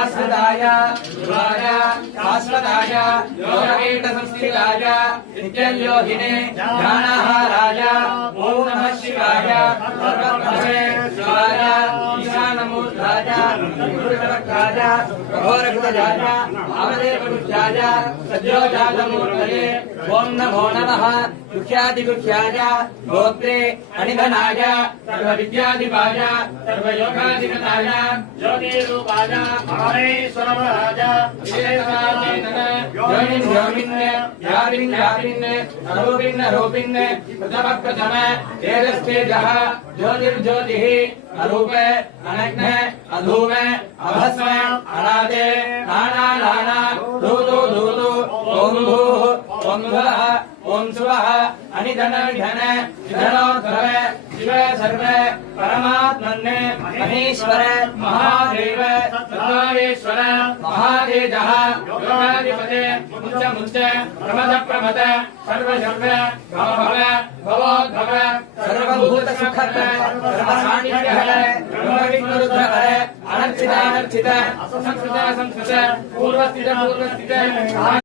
आश्रिताय ध्रुवाय शाश्वताय योगपीठ संस्थिताय नित्ययोगिने ज्ञानाहाराय ओम नमः शिवाय सर्वप्रभवे शिवाय ईशानमूर्धाय गुरुवक्त्राय प्रभोरकृतजाय वामदेवगुह्याय सद्योजातमूर्तये ओम नमो नमः गुह्यादिगुह्याय गोत्रे अनिधनाय सर्वविद्याधिपाय सर्वयोगाधिगताय ज्योतिरूपाय महेश्वरमहाराज योनिन् योनिन् याविन् याविन् अरूपिन् अरूपिन् प्रथम तेजस्तेजः ज्योतिर्ज्योतिः अरूप अनग्न अधूम अभस्म अनादे नाना नाना धूतु धूतु ओम भूः ओम भुवः ओम सुवः अनिधन निधन निधनोद्भव शिव सर्व परमात्मने महेश्वर महादेव सर्वेश्वर महातेजः योगाधिपते मुञ्च मुञ्च प्रमद प्रमद सर्व सर्व भव भव भवोद्भव सर्वभूत सुखद सर्वसान्निध्यः ब्रह्मविष्णुरुद्रः अनर्चित अनर्चित असंस्कृत असंस्कृत पूर्वस्थित पूर्वस्थित